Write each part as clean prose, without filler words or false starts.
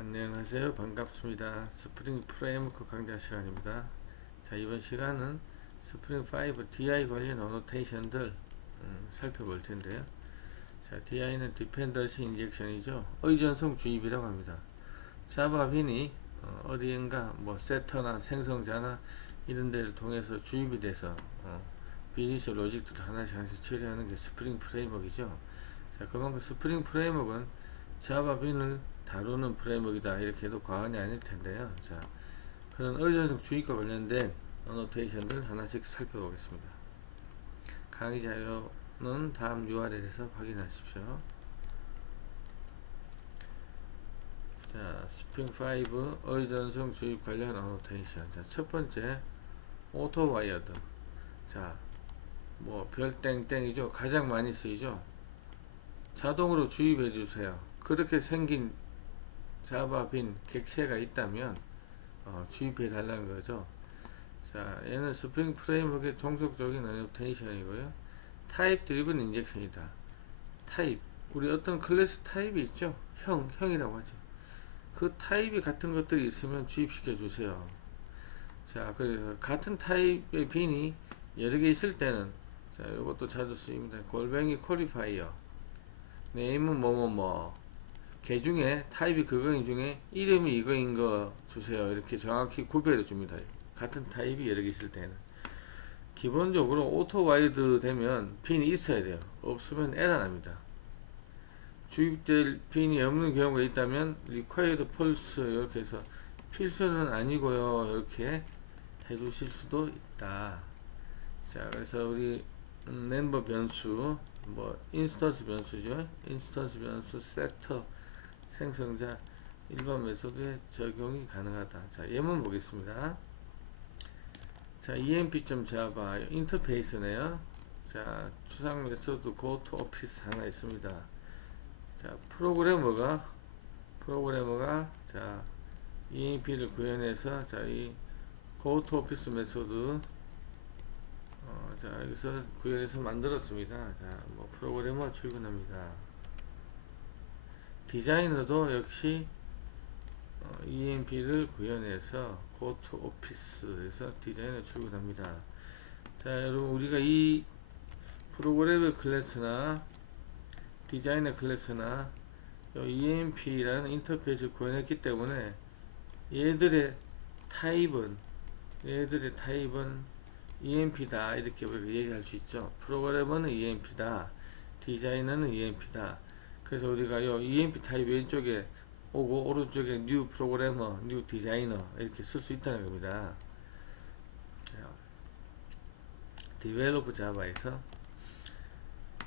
안녕하세요. 반갑습니다. 스프링 프레임워크 강좌 시간입니다. 자, 이번 시간은 스프링 5 DI 관련 어노테이션들 살펴볼 텐데요. 자, DI는 디펜던시 인젝션이죠. 의존성 주입이라고 합니다. 자바 빈이 어디인가 뭐 세터나 생성자나 이런 데를 통해서 주입이 돼서 비즈니스 로직들을 하나씩 처리하는 게 스프링 프레임워크이죠. 자, 그만큼 스프링 프레임워크는 자바 빈을 다루는 프레임워크이다 이렇게 해도 과언이 아닐 텐데요. 자, 그런 의존성 주입과 관련된 어노테이션들 하나씩 살펴보겠습니다. 강의 자료는 다음 URL에서 확인하십시오. 자, 스프링 5 의존성 주입 관련 어노테이션. 자, 첫 번째 오토 와이어드. 자, 뭐 별땡땡이죠. 가장 많이 쓰이죠. 자동으로 주입해 주세요. 그렇게 생긴 자바 빈 객체가 있다면 주입해 달라는 거죠. 자, 얘는 스프링 프레임워크의 종속적인 어노테이션이고요. 타입 드리븐 인젝션이다. 타입, 우리 어떤 클래스 타입이 있죠. 형이라고 하죠. 그 타입이 같은 것들이 있으면 주입시켜 주세요. 자, 그래서 같은 타입의 빈이 여러 개 있을 때는, 자, 이것도 자주 쓰입니다. 골뱅이 퀄리파이어, 네임은 뭐뭐뭐, 개 중에 타입이 그거인 중에 이름이 이거인 거 주세요. 이렇게 정확히 구별해 줍니다. 같은 타입이 여러 개 있을 때는. 기본적으로 오토 와이드 되면 빈이 있어야 돼요. 없으면 에러 납니다. 주입될 빈이 없는 경우가 있다면 required false 이렇게 해서 필수는 아니고요 이렇게 해주실 수도 있다. 자, 그래서 우리 멤버 변수 뭐 인스턴스 변수죠. 인스턴스 변수 세터 생성자 일반 메소드에 적용이 가능하다. 자, 예문 보겠습니다. 자, emp.java 인터페이스네요. 자, 추상 메소드 고토 오피스 하나 있습니다. 자, 프로그래머가 자, emp를 구현해서 자, 이 고토 오피스 메소드 자, 여기서 구현해서 만들었습니다. 자, 뭐 프로그래머 출근합니다. 디자이너도 역시 emp를 구현해서 고토 오피스에서 디자이너 출근합니다. 자, 여러분 우리가 이 프로그래머 클래스나 디자이너 클래스나 emp라는 인터페이스를 구현했기 때문에 얘들의 타입은 emp다 이렇게 우리가 얘기할 수 있죠. 프로그래머는 emp다, 디자이너는 emp다. 그래서 우리가 요 emp 타입 왼쪽에 오고 오른쪽에 new 프로그래머, new 디자이너 이렇게 쓸 수 있다는 겁니다. 디벨로프 자바에서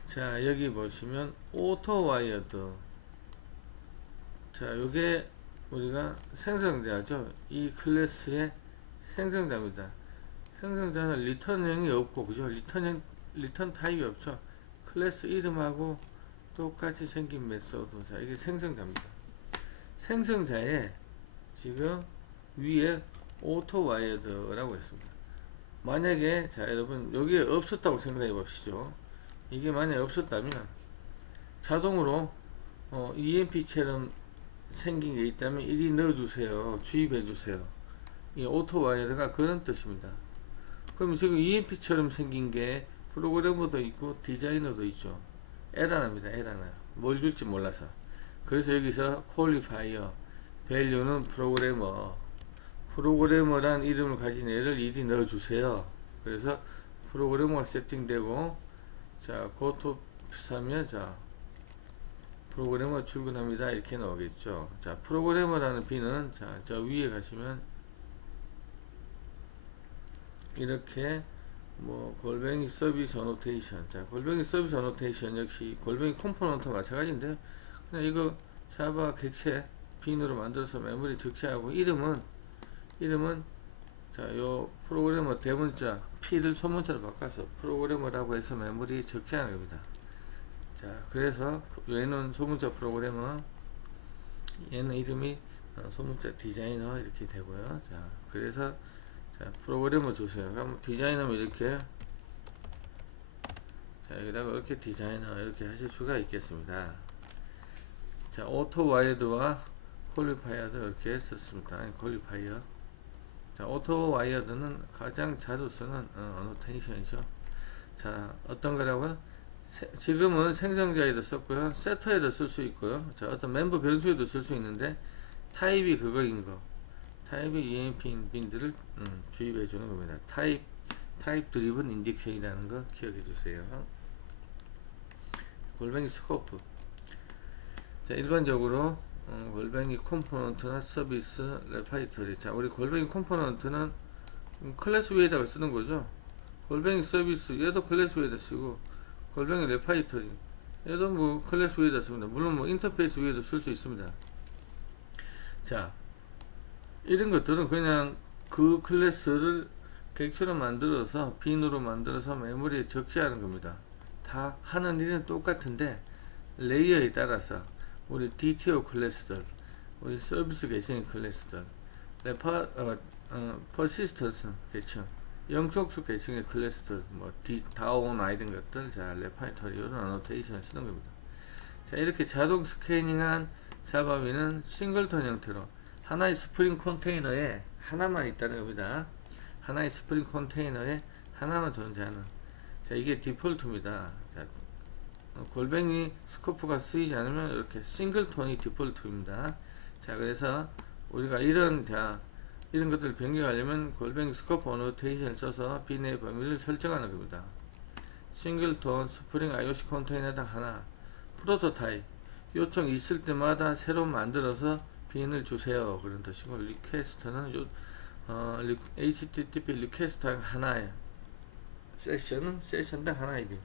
자, 여기 보시면 오토 와이어드. 자, 요게 우리가 생성자죠. 이 클래스의 생성자입니다. 생성자는 리턴형이 없고, 그죠? 리턴 타입이 없죠. 클래스 이름하고 똑같이 생긴 메소드. 자, 이게 생성자입니다. 생성자에 지금 위에 오토 와이어드라고 했습니다. 만약에, 자, 여러분, 여기에 없었다고 생각해 봅시죠. 이게 만약에 없었다면, 자동으로, EMP처럼 생긴 게 있다면 이리 넣어주세요. 주입해주세요. 이 오토 와이어드가 그런 뜻입니다. 그럼 지금 EMP처럼 생긴 게 프로그래머도 있고 디자이너도 있죠. 에러납니다. 에러나요. 뭘 줄지 몰라서. 그래서 여기서 퀄리파이어 밸류는 프로그래머란 이름을 가진 애를 이리 넣어주세요. 그래서 프로그래머가 세팅되고 자, 고토 하면 자, 프로그래머 출근합니다. 이렇게 나오겠죠. 자, 프로그래머라는 B는 자, 저 위에 가시면 이렇게 뭐 골뱅이 서비스 어노테이션. 자, 골뱅이 서비스 어노테이션 역시 골뱅이 컴포넌트와 마찬가지인데 그냥 이거 자바 객체 빈으로 만들어서 메모리 적시하고 이름은 자, 요 프로그래머 대문자 P를 소문자로 바꿔서 프로그래머라고 해서 메모리 적시하는 겁니다. 자, 그래서 얘는 소문자 프로그래머, 얘는 이름이 소문자 디자이너 이렇게 되고요. 자, 그래서 자, 프로그래머 주세요. 그럼 디자이너면 이렇게 자, 여기다가 이렇게 디자이너 이렇게 하실 수가 있겠습니다. 자, 오토 와이드와 퀄리파이어도 이렇게 썼습니다. 아니, 퀄리파이어. 자, 오토 와이어드는 가장 자주 쓰는 어노테이션이죠. 자, 어떤 거라고요? 지금은 생성자에도 썼고요. 세터에도 쓸 수 있고요. 자, 어떤 멤버 변수에도 쓸 수 있는데 타입이 그거인 거. 타입이 EMP 빈들을 주입해 주는 겁니다. 타입 드리븐 인젝션이라는 거 기억해 주세요. 골뱅이 스코프. 자, 일반적으로 골뱅이 컴포넌트나 서비스 레파이터리. 자, 우리 골뱅이 컴포넌트는 클래스 위에다가 쓰는 거죠. 골뱅이 서비스 얘도 클래스 위에다 쓰고, 골뱅이 레파이터리 얘도 뭐 클래스 위에다 씁니다. 물론 뭐 인터페이스 위에도 쓸 수 있습니다. 자, 이런 것들은 그냥 그 클래스를 객체로 만들어서 빈으로 만들어서 메모리에 적시하는 겁니다. 다 하는 일은 똑같은데 레이어에 따라서 우리 DTO 클래스들, 우리 서비스 계층 클래스들, 퍼시스턴스 계층, 영속수 계층의 클래스들, 뭐 다오나 이런 것들, 자 레파이터리 이런 어노테이션을 쓰는 겁니다. 자, 이렇게 자동 스캐닝한 자바비는 싱글턴 형태로 하나의 스프링 컨테이너에 하나만 있다는 겁니다. 하나의 스프링 컨테이너에 하나만 존재하는. 자, 이게 디폴트입니다. 자, 골뱅이 스코프가 쓰이지 않으면 이렇게 싱글톤이 디폴트입니다. 자, 그래서 우리가 이런 것들을 변경하려면 골뱅이 스코프 어노테이션을 써서 빈의 범위를 설정하는 겁니다. 싱글톤 스프링 IOC 컨테이너당 하나, 프로토타입 요청 있을 때마다 새로 만들어서 빈을 주세요. 그런 뜻이고, 리퀘스트는 HTTP 리퀘스트 하나에 세션은 세션당 하나의 빈.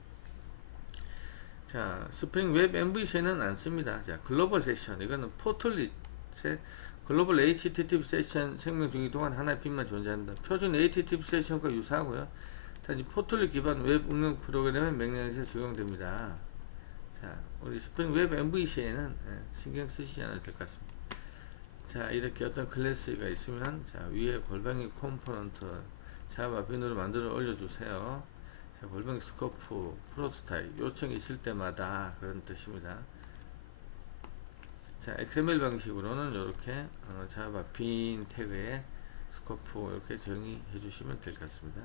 자, 스프링 웹 MVC는 안 씁니다. 자, 글로벌 세션 이거는 포틀릿의 글로벌 HTTP 세션 생명 중이 동안 하나의 빈만 존재한다. 표준 HTTP 세션과 유사하고요. 단지 포틀릿 기반 웹 응용 프로그램의 명령에서 적용됩니다. 자, 우리 스프링 웹 MVC에는 신경 쓰시지 않아도 될 것 같습니다. 자, 이렇게 어떤 클래스가 있으면 자, 위에 골뱅이 컴포넌트 자바 빈으로 만들어 올려주세요. 자, 골뱅이 스코프 프로토타입 요청이 있을 때마다 그런 뜻입니다. 자, XML 방식으로는 이렇게 자바 빈 태그에 스코프 이렇게 정의해 주시면 될 것 같습니다.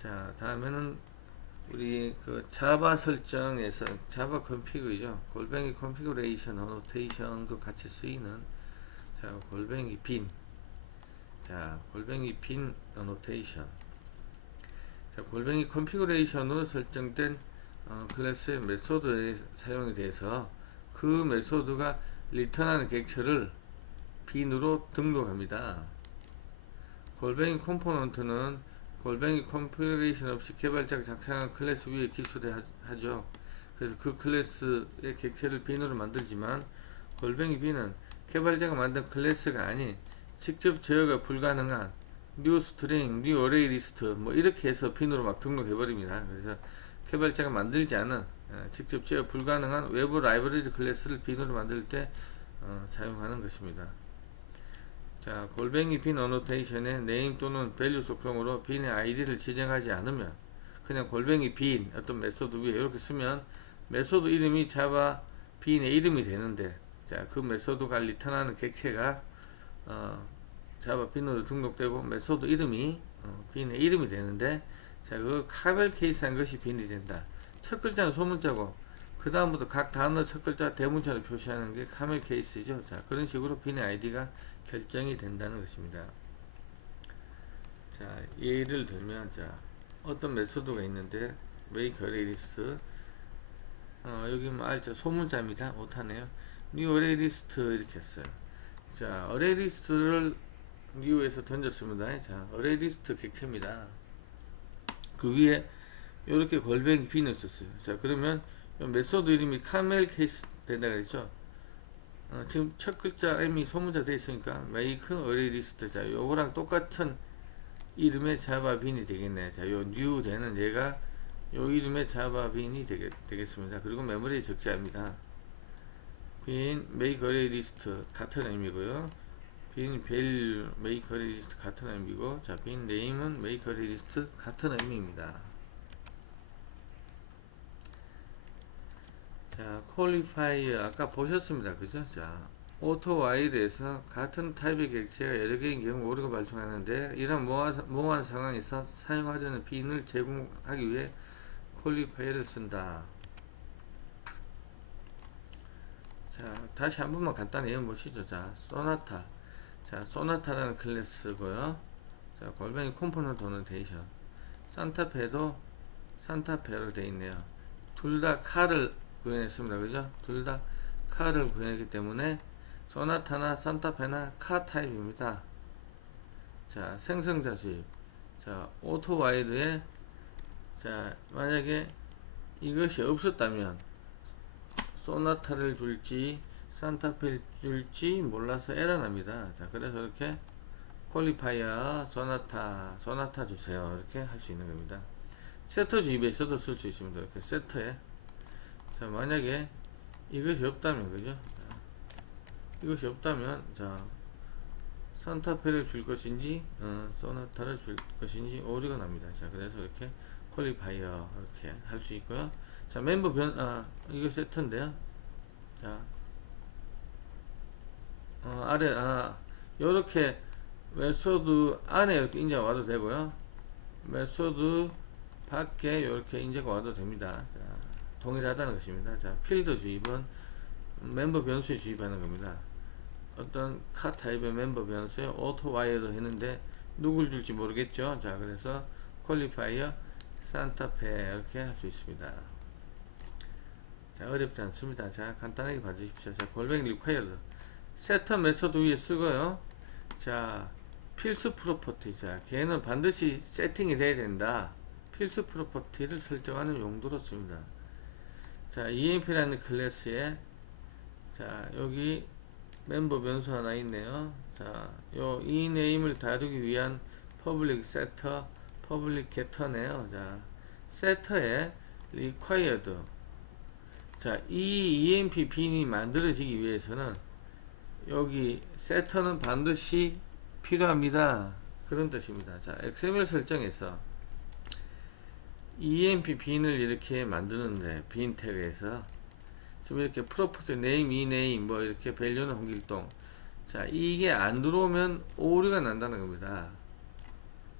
자, 다음에는 우리 그 자바 설정에서 자바 컨피그죠. 골뱅이 컨피그레이션 어노테이션도 같이 쓰이는 자, 골뱅이 빈. 자, 골뱅이 빈 어노테이션. 자, 골뱅이 컨피그레이션으로 설정된 클래스의 메소드의 사용에 대해서 그 메소드가 리턴하는 객체를 빈으로 등록합니다. 골뱅이 컴포넌트는 골뱅이 컨피그레이션 없이 개발자가 작성한 클래스 위에 기술하죠. 그래서 그 클래스의 객체를 빈으로 만들지만 골뱅이 빈은 개발자가 만든 클래스가 아닌 직접 제어가 불가능한 뉴 스트링, 뉴 어레이 리스트 뭐 이렇게 해서 빈으로 막 등록해 버립니다. 그래서 개발자가 만들지 않은 직접 제어 불가능한 외부 라이브러리 클래스를 빈으로 만들 때 사용하는 것입니다. 자, 골뱅이 빈 어노테이션의 네임 또는 밸류 속성으로 빈의 아이디를 지정하지 않으면 그냥 골뱅이 빈 어떤 메소드 위에 이렇게 쓰면 메소드 이름이 자바 빈의 이름이 되는데, 자, 그 메소드가 리턴하는 객체가 자바 빈으로 등록되고 메소드 이름이 빈의 이름이 되는데, 자, 그 카멜 케이스한 것이 빈이 된다. 첫 글자는 소문자고 그 다음부터 각 단어 첫 글자 대문자로 표시하는 게 카멜 케이스죠. 자, 그런 식으로 빈의 아이디가 결정이 된다는 것입니다. 자, 예를 들면 자, 어떤 메소드가 있는데 make array list 여기 뭐 알죠? 소문자입니다. 못하네요. new array list 이렇게 했어요. 자, array list를 new에서 던졌습니다. 자, array list 객체입니다. 그 위에 이렇게 골뱅이 빈을 썼어요. 자, 그러면 메소드 이름이 카멜 케이스 된다 그랬죠? 지금 첫 글자 M이 소문자 되어 있으니까 make array list. 자, 요거랑 똑같은 이름의 자바 빈이 되겠네. 자, 요 new 되는 얘가 요 이름의 자바 빈이 되겠습니다. 그리고 메모리에 적재합니다. 빈 make array list 같은 의미고요. 빈 value make array list 같은 의미고, 자, 빈 name은 make array list 같은 의미입니다. 자, qualifier 아까 보셨습니다. 그죠? 자, 오토 와일에서 같은 타입의 객체가 여러 개인 경우 오류가 발생하는데 이런 모호한 상황에서 사용하자는 빈을 제공하기 위해 퀄리파이어를 쓴다. 자, 다시 한 번만 간단히 읽어보시죠. 자, 소나타. 자, 소나타라는 클래스고요. 자, 골뱅이 컴포넌트 오너테이션. 산타페도 산타페로 되어 있네요. 둘 다 카를 구현했습니다. 그죠? 둘 다 카를 구현했기 때문에 소나타나 산타페나 카 타입입니다. 자, 생성자 수입. 자, 오토와이드에 자, 만약에 이것이 없었다면 소나타를 줄지 산타페를 줄지 몰라서 에러 납니다. 자, 그래서 이렇게 퀄리파이어 소나타 주세요. 이렇게 할 수 있는 겁니다. 세터 주입에서도 쓸 수 있습니다. 이렇게 세터에 자, 만약에 이것이 없다면 그죠? 자, 이것이 없다면 자, 산타페를 줄 것인지 소나타를 줄 것인지 오류가 납니다. 자, 그래서 이렇게 퀄리파이어 이렇게 할 수 있고요. 자, 멤버 이거 세터인데요. 자, 아래 요렇게 메소드 안에 이렇게 인제가 와도 되고요. 메소드 밖에 이렇게 인제가 와도 됩니다. 자, 동일하다는 것입니다. 자, 필드 주입은 멤버 변수에 주입하는 겁니다. 어떤 카 타입의 멤버 변수에 오토 와이어도 했는데 누굴 줄지 모르겠죠. 자, 그래서 퀄리파이어 산타페 이렇게 할 수 있습니다. 자, 어렵지 않습니다. 자, 간단하게 봐주십시오. 자, 골뱅이 리퀘어드 세터 메소드 위에 쓰고요. 자, 필수 프로퍼티. 자, 걔는 반드시 세팅이 돼야 된다. 필수 프로퍼티를 설정하는 용도로 씁니다. 자, EMP라는 클래스에 자, 여기 멤버 변수 하나 있네요. 자, 요 이네임을 다루기 위한 퍼블릭 세터, 퍼블릭 게터네요. 자, 세터에 required. 자, 이 EMP 빈이 만들어지기 위해서는 여기 세터는 반드시 필요합니다. 그런 뜻입니다. 자, XML 설정에서 EMP 빈을 이렇게 만드는데 빈 태그에서 지금 이렇게 프로퍼티 네임, 이네임 뭐 이렇게 밸류는 홍길동. 자, 이게 안 들어오면 오류가 난다는 겁니다.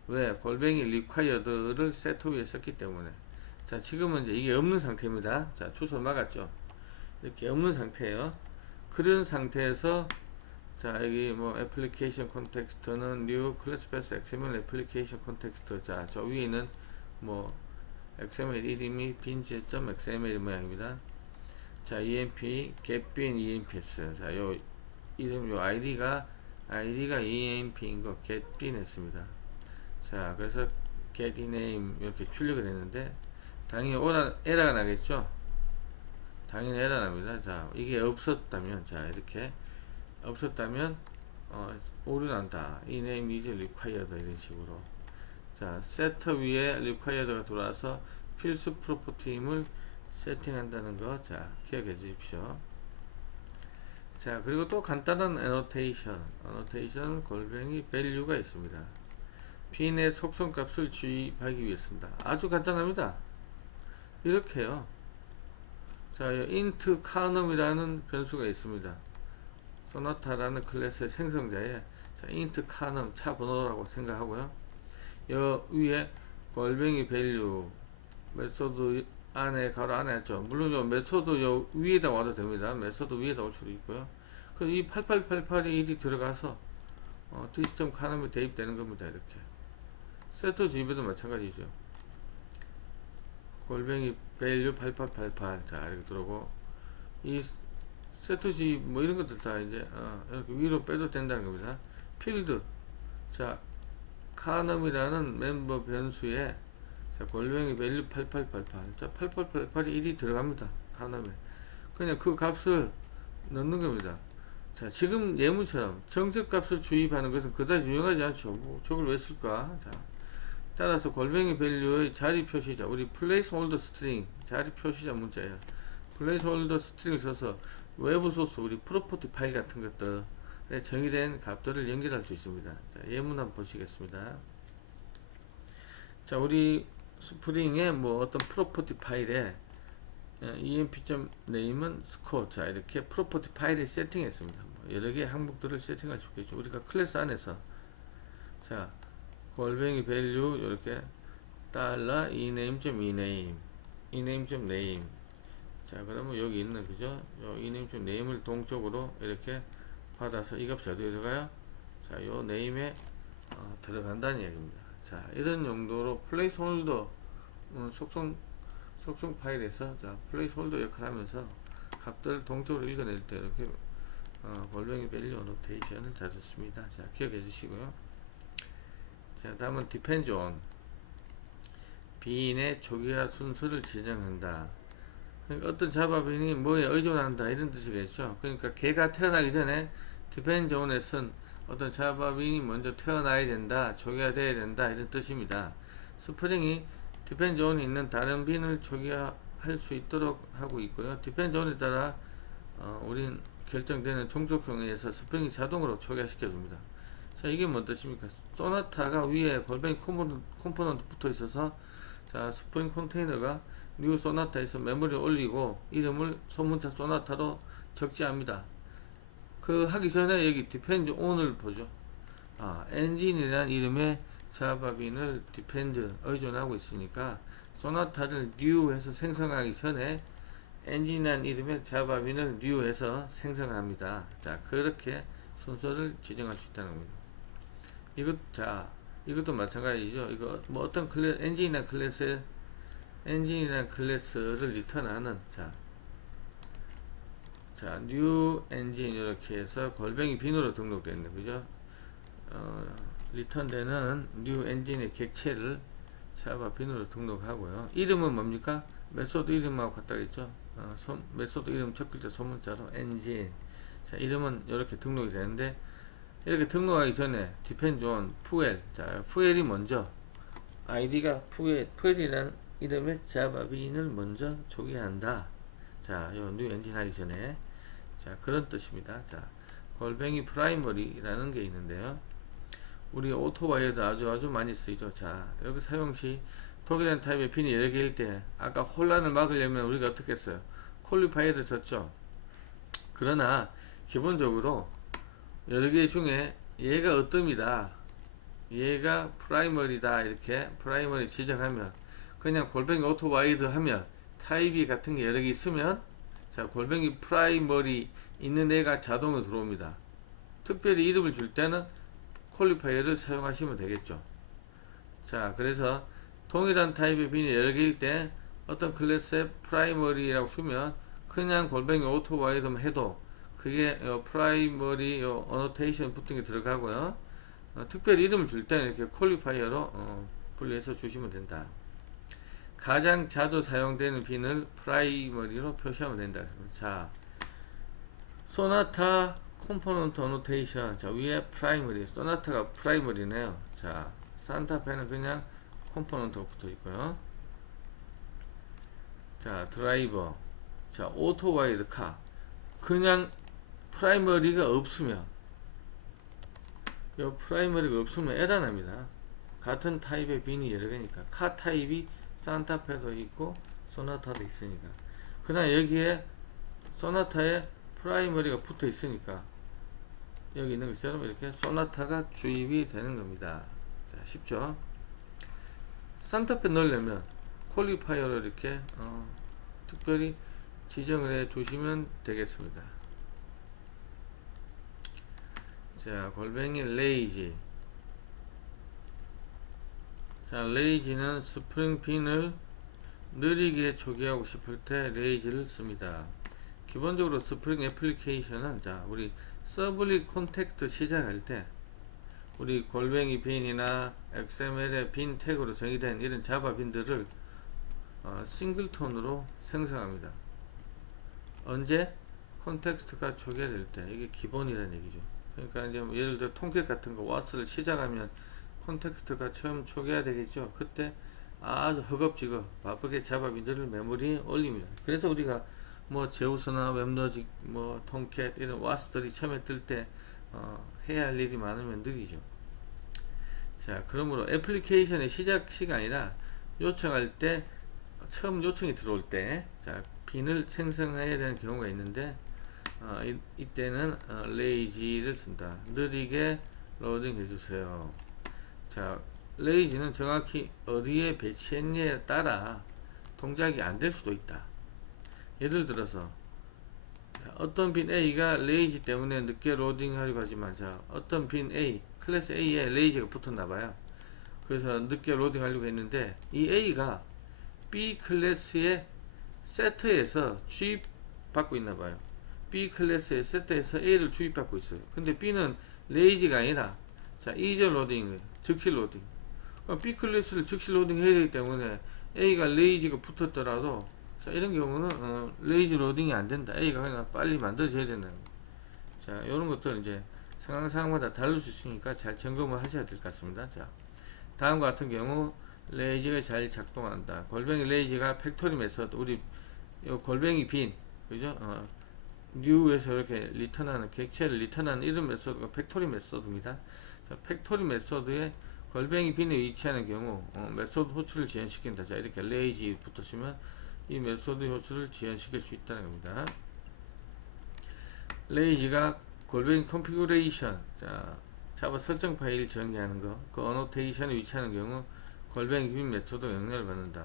왜? 골뱅이 required를 세터 위에 썼기 때문에. 자, 지금은 이제 이게 없는 상태입니다. 자, 주소 막았죠. 이렇게 없는 상태예요. 그런 상태에서 자, 여기 뭐 애플리케이션 콘텍스트는 new class path XML 애플리케이션 콘텍스트. 자, 저 위에는 뭐 XML 이름이 bin.xml 모양입니다. 자, EMP getBin EMPS. 자, 요 이름 요 아이디가 EMP인 거 getBin 했습니다. 자, 그래서 get name 이렇게 출력이 됐는데 당연히 에러가 나겠죠. 당연히 에러 납니다. 자, 이게 없었다면 자, 이렇게 없었다면 오류 난다. 이 name is required 이런 식으로. 자, 세터 위에 required가 들어와서 필수 프로퍼티임을 세팅한다는 거, 자, 기억해 주십시오. 자, 그리고 또 간단한 annotation 골뱅이 value가 있습니다. 빈의 속성값을 주입하기 위해서입니다. 아주 간단합니다. 이렇게요. 자, int column이라는 변수가 있습니다. 소나타라는 클래스의 생성자에 자, int column 차 번호라고 생각하고요. 여 위에 골뱅이 value 메소드 안에 가로 안에 했죠. 물론 요 메소드 요 위에다 와도 됩니다. 메소드 위에다 올 수도 있고요. 그래서 이 8888이 일이 들어가서 디스점 카넘이 대입되는 겁니다. 이렇게 세터 주입에도 마찬가지죠. 골뱅이 밸류 8888 자, 이렇게 들어오고 이 세터 주입 뭐 이런 것들 다 이제 이렇게 위로 빼도 된다는 겁니다. 필드 자, 카넘이라는 멤버 변수에 자, 골뱅이 밸류 8888 자, 8888이 1이 들어갑니다. 카넘에 그냥 그 값을 넣는 겁니다. 자, 지금 예문처럼 정적 값을 주입하는 것은 그다지 유용하지 않죠. 뭐 저걸 왜 쓸까? 자, 따라서 골뱅이 밸류의 자리 표시자 우리 placeholder string 자리 표시자 문자예요. placeholder string을 써서 외부 소스 우리 프로퍼티 파일 같은 것들에 정의된 값들을 연결할 수 있습니다. 자, 예문 한번 보시겠습니다. 자, 우리 스프링에 뭐 어떤 프로퍼티 파일에 emp.name은 score 자, 이렇게 프로퍼티 파일을 세팅했습니다. 뭐 여러 개의 항목들을 세팅할 수 있겠죠. 우리가 클래스 안에서 자 골뱅이 밸류 이렇게 달러 ename.ename ename.name 자 그러면 여기 있는 그죠? 요 ename.name을 동적으로 이렇게 받아서 이 값이 어디에 들어가요? 자 요 name에 들어간다는 얘기입니다. 자 이런 용도로 플레이스홀더 속성 파일에서 자 플레이스홀더 역할을 하면서 값들을 동적으로 읽어낼 때 이렇게 골뱅이 밸류 어노테이션을 자주 씁니다. 자 기억해 주시고요. 자 다음은 depends on 빈의 초기화 순서를 지정한다. 그러니까 어떤 잡아빈이 뭐에 의존한다 이런 뜻이겠죠. 그러니까 걔가 태어나기 전에 depends on에 쓴 어떤 잡아빈이 먼저 태어나야 된다, 초기화돼야 된다 이런 뜻입니다. 스프링이 depends on에 있는 다른 빈을 초기화할 수 있도록 하고 있고요. depends on에 따라 우린 결정되는 종속형에 의해서 스프링이 자동으로 초기화시켜줍니다. 자 이게 뭔 뜻입니까? 소나타가 위에 골뱅이 컴포넌트 붙어 있어서 자 스프링 컨테이너가 뉴 소나타에서 메모리를 올리고 이름을 소문자 소나타로 적지합니다. 그 하기 전에 여기 depends on을 보죠. 엔진이라는 이름의 자바빈을 depend 의존하고 있으니까 소나타를 new해서 생성하기 전에 엔진이라는 이름의 자바빈을 new해서 생성합니다. 자 그렇게 순서를 지정할 수 있다는 겁니다. 이것도 마찬가지죠. 이거 뭐 어떤 클래스 엔진이라는 클래스를 리턴하는 new 엔진 이렇게 해서 골뱅이 빈으로 등록되어 있는 그죠? 리턴되는 new 엔진의 객체를 자바 빈으로 등록하고요. 이름은 뭡니까? 메소드 이름하고 같다 그랬죠? 메소드 이름 첫 글자 소문자로 엔진. 자, 이름은 이렇게 등록이 되는데 이렇게 등록하기 전에 depends on fuel. 자, fuel이 먼저 id가 fuel이라는 이름의 자바 빈을 먼저 초기화한다. 자, 요 new 엔진 하기 전에 자 그런 뜻입니다. 자 골뱅이 프라이머리라는 게 있는데요. 우리 오토바이에도 아주 많이 쓰이죠. 자 여기 사용시 독일한 타입의 빈이 여러 개일 때 아까 혼란을 막으려면 우리가 어떻게 했어요? 퀄리파이어를 썼죠. 그러나 기본적으로 여러 개 중에 얘가 어뜸이다, 얘가 프라이머리다 이렇게 프라이머리 지정하면 그냥 골뱅이 오토바이드 하면 타입이 같은 게 여러 개 있으면 자 골뱅이 프라이머리 있는 애가 자동으로 들어옵니다. 특별히 이름을 줄 때는 퀄리파이어를 사용하시면 되겠죠. 자 그래서 동일한 타입의 빈이 여러 개일 때 어떤 클래스의 프라이머리라고 쓰면 그냥 골뱅이 오토바이드만 해도 그게 프라이머리 어노테이션 붙은 게 들어가고요. 특별히 이름을 줄 때는 이렇게 퀄리파이어로 분리해서 주시면 된다. 가장 자주 사용되는 빈을 프라이머리로 표시하면 된다. 자, 소나타 컴포넌트 어노테이션. 자, 위에 프라이머리. 소나타가 프라이머리네요. 자, 산타페는 그냥 컴포넌트가 붙어 있고요. 자, 드라이버. 자, 오토바이드 카. 그냥 프라이머리가 없으면 프라이머리가 없으면 에러 납니다. 같은 타입의 빈이 여러 개니까. 카 타입이 산타페도 있고 소나타도 있으니까. 그다음 여기에 소나타에 프라이머리가 붙어 있으니까 여기 있는 것처럼 이렇게 소나타가 주입이 되는 겁니다. 자, 쉽죠? 산타페 넣으려면 퀄리파이어를 이렇게 특별히 지정을 해 두시면 되겠습니다. 자, 골뱅이 레이지. 자, 레이지는 스프링 빈을 느리게 초기화하고 싶을 때 레이지를 씁니다. 기본적으로 스프링 애플리케이션은 자, 우리 서블릿 콘택트 시작할 때 우리 골뱅이 빈이나 XML의 빈 태그로 정의된 이런 자바 빈들을 싱글톤으로 생성합니다. 언제? 콘텍스트가 초기화될 때. 이게 기본이라는 얘기죠. 그러니까 이제 뭐 예를 들어 통캣 같은 거 왓스를 시작하면 콘텍스트가 처음 초기화 되겠죠. 그때 아주 허겁지겁 바쁘게 자바 빈들을 메모리에 올립니다. 그래서 우리가 뭐 제우스나 웹로직, 뭐 통캣 이런 왓스들이 처음에 뜰 때 해야 할 일이 많으면 느리죠. 자, 그러므로 애플리케이션의 시작 시간이라 요청할 때 처음 요청이 들어올 때 자, 빈을 생성해야 되는 경우가 있는데 이때는 lazy를 쓴다. 느리게 로딩 해주세요. 자, lazy는 정확히 어디에 배치했냐에 따라 동작이 안 될 수도 있다. 예를 들어서 어떤 빈 A가 lazy 때문에 늦게 로딩하려고 하지만, 자, 어떤 빈 A, 클래스 A에 lazy가 붙었나봐요. 그래서 늦게 로딩하려고 했는데 이 A가 B 클래스의 세트에서 주입받고 있나봐요. B 클래스의 세트에서 A를 주입받고 있어요. 근데 B는 lazy가 아니라, 자, 이저 로딩, 즉시 로딩. 그럼 B 클래스를 즉시 로딩 해야 되기 때문에 A가 lazy가 붙었더라도, 자, 이런 경우는 lazy 로딩이 안 된다. A가 그냥 빨리 만들어져야 된다. 자, 이런 것들 이제 상황마다 다를 수 있으니까 잘 점검을 하셔야 될 것 같습니다. 자, 다음과 같은 경우 레이지가 잘 작동한다. 골뱅이 레이지가 팩토리 메서드, 우리 요 골뱅이 빈, 그죠? 뉴에서 이렇게 리턴하는, 객체를 리턴하는 이런 메소드가 팩토리 메소드입니다. 자, 팩토리 메소드에 골뱅이 빈에 위치하는 경우 메소드 호출을 지연시킨다. 자, 이렇게 레이지 붙으시면 이 메소드 호출을 지연시킬 수 있다는 겁니다. 레이지가 골뱅이 컨피그레이션, 자, 자바 설정 파일 정의하는 거, 그 어노테이션에 위치하는 경우 골뱅이 빈 메소드 영향을 받는다.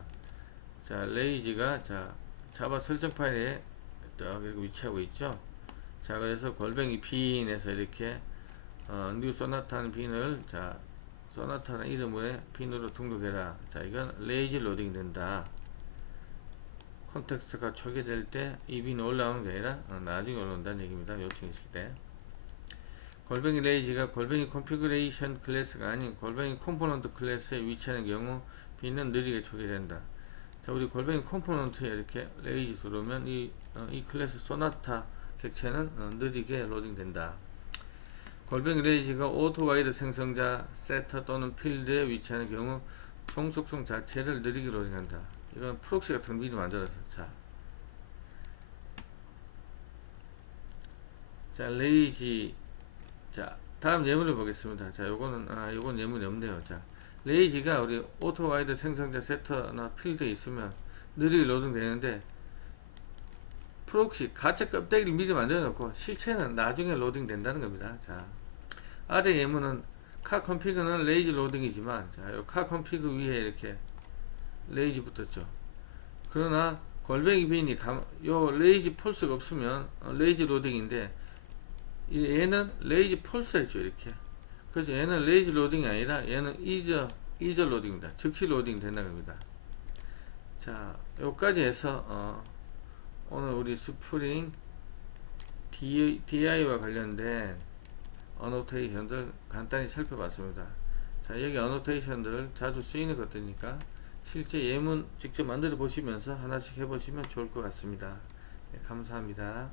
자, 레이지가, 자, 자바 설정 파일에 이렇게 위치하고 있죠. 자, 그래서 골뱅이 빈에서 이렇게 뉴 소나타는 빈을, 자, 소나타는 이름의 빈으로 등록해라. 자, 이건 레이지 로딩 된다. 콘텍스트가 초기될 때 이 빈이 올라오는 게 아니라 나중에 올라온다는 얘기입니다. 요청 있을 때. 골뱅이 레이지가 골뱅이 컨피그레이션 클래스가 아닌 골뱅이 컴포넌트 클래스에 위치하는 경우 빈은 느리게 초기된다. 자, 우리 골뱅이 컴포넌트에 이렇게 레이지 들어오면 이 클래스 소나타 객체는 느리게 로딩된다. 골뱅이 레이지가 오토와이드 생성자 세터 또는 필드에 위치하는 경우 종속성 자체를 느리게 로딩한다. 이건 프록시 같은 거 미리 만들어서. 자, 레이지. 자, 다음 예문을 보겠습니다. 자, 요건 예문이 없네요. 자, 레이지가 우리 오토와이드 생성자 세터나 필드에 있으면 느리게 로딩 되는데, 프록시 가짜 껍데기를 미리 만들어 놓고 실체는 나중에 로딩 된다는 겁니다. 자, 아래 예문은 카 컨피그는 레이지 로딩이지만, 자, 요 카 컨피그 위에 이렇게 레이지 붙었죠. 그러나 골뱅이 빈이 요 레이지 폴스가 없으면 레이지 로딩인데, 얘는 레이지 폴스 했죠. 이렇게. 그래서 얘는 레이지 로딩이 아니라 얘는 이저 로딩입니다. 즉시 로딩 된다는 겁니다. 자, 여기까지 해서 오늘 우리 스프링 DI와 관련된 어노테이션들 간단히 살펴봤습니다. 자, 여기 어노테이션들 자주 쓰이는 것들이니까 실제 예문 직접 만들어 보시면서 하나씩 해보시면 좋을 것 같습니다. 네, 감사합니다.